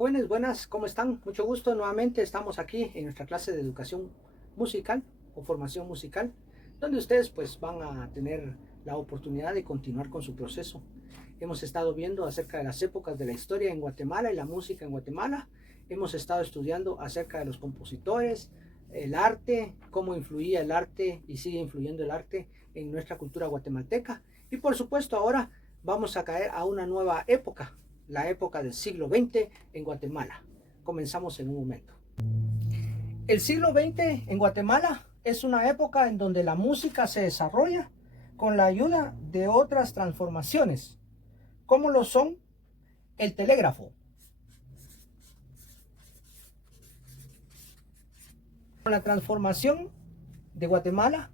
Jóvenes, buenas, ¿cómo están? Mucho gusto, nuevamente estamos aquí en nuestra clase de educación musical o formación musical, donde ustedes pues van a tener la oportunidad de continuar con su proceso. Hemos estado viendo acerca de las épocas de la historia en Guatemala y la música en Guatemala. Hemos estado estudiando acerca de los compositores, el arte, cómo influía el arte y sigue influyendo el arte en nuestra cultura guatemalteca. Y por supuesto ahora vamos a caer a una nueva época, la época del siglo XX en Guatemala. Comenzamos en un momento. El siglo XX en Guatemala es una época en donde la música se desarrolla con la ayuda de otras transformaciones, como lo son el telégrafo. Con la transformación de Guatemala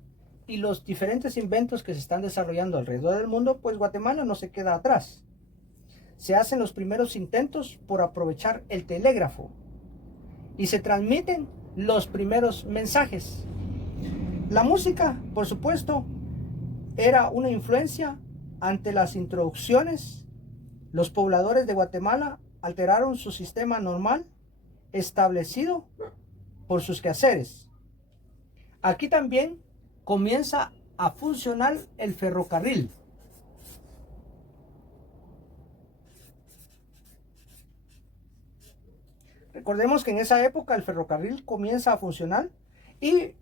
y los diferentes inventos que se están desarrollando alrededor del mundo, pues Guatemala no se queda atrás. Se hacen los primeros intentos por aprovechar el telégrafo y se transmiten los primeros mensajes. La música, por supuesto, era una influencia ante las introducciones. Los pobladores de Guatemala alteraron su sistema normal establecido por sus quehaceres. Aquí también comienza a funcionar el ferrocarril. Recordemos que en esa época el ferrocarril comienza a funcionar y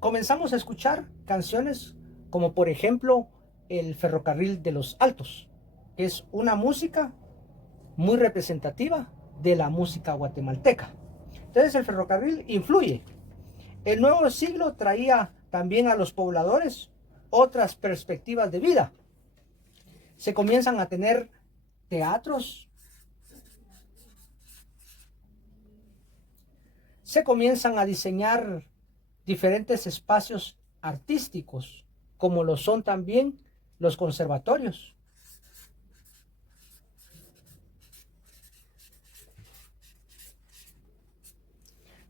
comenzamos a escuchar canciones como por ejemplo el Ferrocarril de los Altos, que es una música muy representativa de la música guatemalteca. Entonces el ferrocarril influye. El nuevo siglo traía también a los pobladores otras perspectivas de vida. Se comienzan a tener teatros, se comienzan a diseñar diferentes espacios artísticos, como lo son también los conservatorios.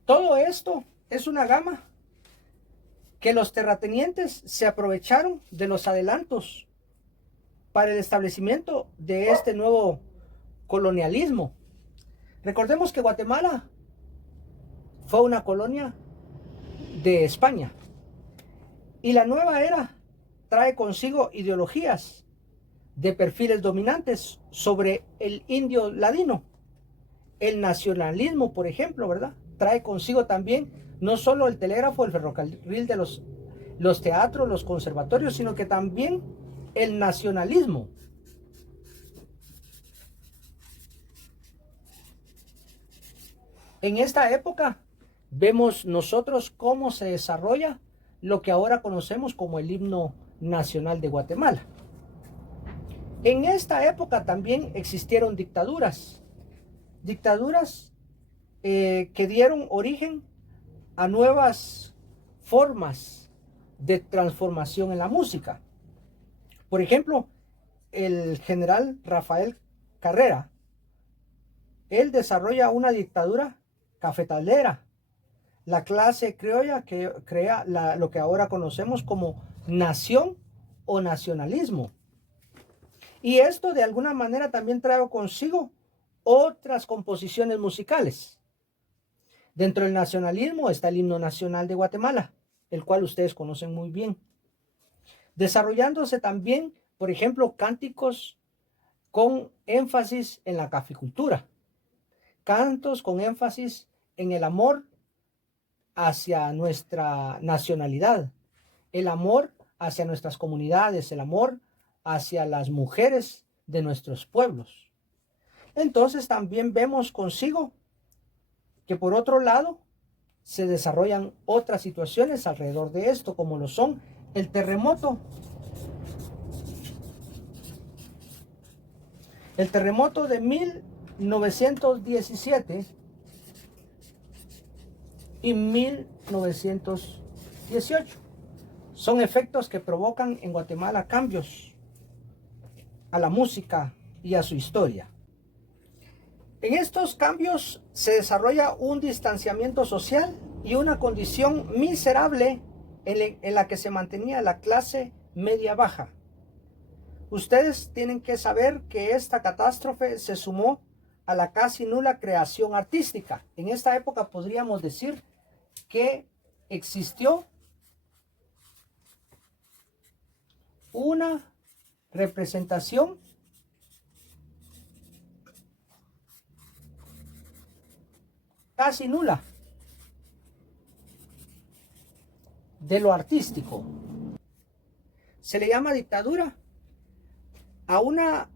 Todo esto es una gama que los terratenientes se aprovecharon de los adelantos para el establecimiento de este nuevo colonialismo. Recordemos que Guatemala fue una colonia de España y la nueva era trae consigo ideologías de perfiles dominantes sobre el indio ladino. El nacionalismo, por ejemplo, ¿verdad? Trae consigo también no solo el telégrafo, el ferrocarril de los teatros, los conservatorios, sino que también el nacionalismo. En esta época vemos nosotros cómo se desarrolla lo que ahora conocemos como el himno nacional de Guatemala. En esta época también existieron dictaduras que dieron origen a nuevas formas de transformación en la música. Por ejemplo, el general Rafael Carrera, él desarrolla una dictadura cafetalera, la clase criolla que crea lo que ahora conocemos como nación o nacionalismo. Y esto de alguna manera también trae consigo otras composiciones musicales. Dentro del nacionalismo está el himno nacional de Guatemala, el cual ustedes conocen muy bien. Desarrollándose también, por ejemplo, cánticos con énfasis en la caficultura, cantos con énfasis en el amor hacia nuestra nacionalidad, el amor hacia nuestras comunidades, el amor hacia las mujeres de nuestros pueblos. Entonces también vemos consigo que por otro lado se desarrollan otras situaciones alrededor de esto, como lo son el terremoto. El terremoto de 1917 y 1918 son efectos que provocan en Guatemala cambios a la música y a su historia. En estos cambios se desarrolla un distanciamiento social y una condición miserable en la que se mantenía la clase media baja. Ustedes tienen que saber que esta catástrofe se sumó a la casi nula creación artística. En esta época podríamos decir que existió una representación casi nula de lo artístico. Se le llama dictadura a una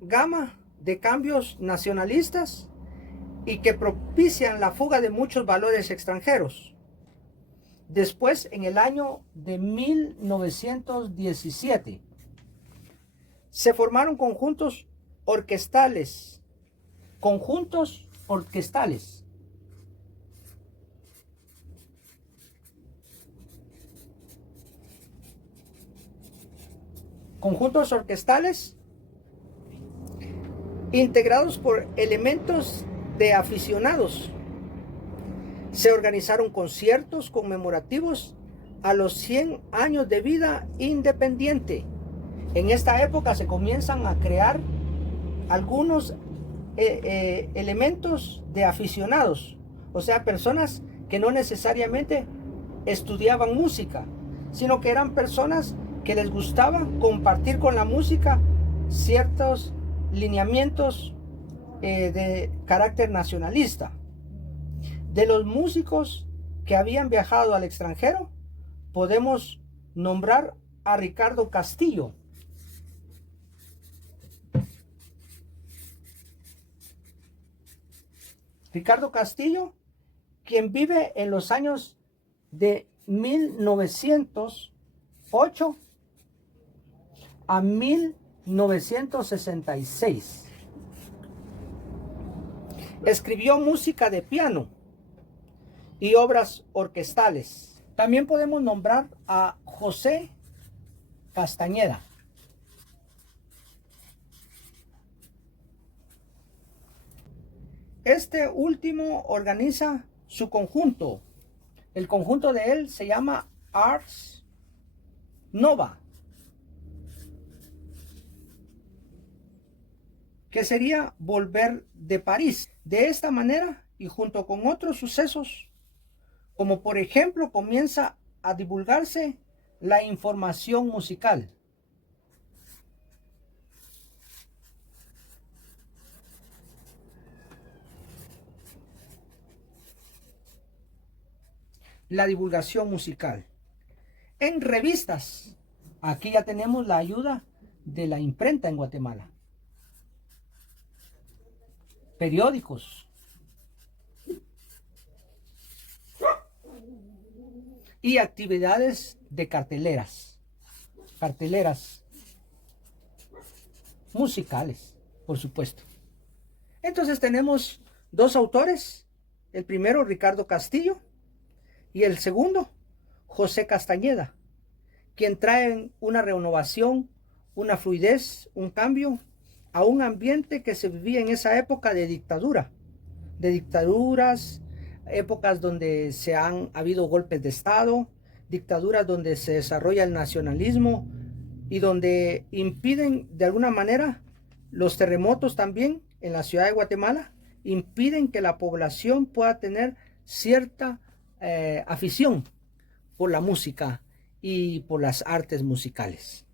gama de cambios nacionalistas y que propician la fuga de muchos valores extranjeros. Después, en el año de 1917, se formaron conjuntos orquestales. Conjuntos orquestales. Conjuntos orquestales integrados por elementos de aficionados. Se organizaron conciertos conmemorativos a los 100 años de vida independiente. En esta época se comienzan a crear algunos elementos de aficionados, o sea, personas que no necesariamente estudiaban música, sino que eran personas que les gustaba compartir con la música ciertos lineamientos de carácter nacionalista. De los músicos que habían viajado al extranjero, podemos nombrar a Ricardo Castillo. Ricardo Castillo, quien vive en los años de 1908 a 1966. Escribió música de piano y obras orquestales. También podemos nombrar a José Castañeda. Este último organiza su conjunto. El conjunto de él se llama Ars Nova, que sería volver de París. De esta manera, y junto con otros sucesos, como por ejemplo comienza a divulgarse la información musical. La divulgación musical en revistas. Aquí ya tenemos la ayuda de la imprenta en Guatemala. Periódicos y actividades de carteleras musicales, por supuesto. Entonces tenemos dos autores, el primero Ricardo Castillo y el segundo José Castañeda, quien traen una renovación, una fluidez, un cambio a un ambiente que se vivía en esa época de dictadura, de dictaduras, épocas donde se han habido golpes de estado, dictaduras donde se desarrolla el nacionalismo y donde impiden de alguna manera los terremotos también en la ciudad de Guatemala, impiden que la población pueda tener cierta afición por la música y por las artes musicales.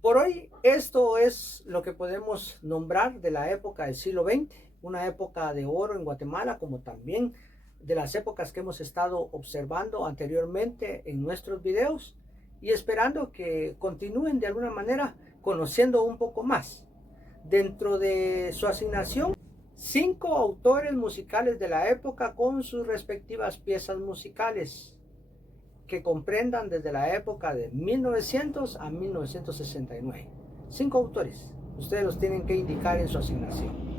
Por hoy esto es lo que podemos nombrar de la época del siglo XX, una época de oro en Guatemala, como también de las épocas que hemos estado observando anteriormente en nuestros videos, y esperando que continúen de alguna manera conociendo un poco más. Dentro de su asignación, 5 autores musicales de la época con sus respectivas piezas musicales que comprendan desde la época de 1900 a 1969. 5 autores. Ustedes los tienen que indicar en su asignación.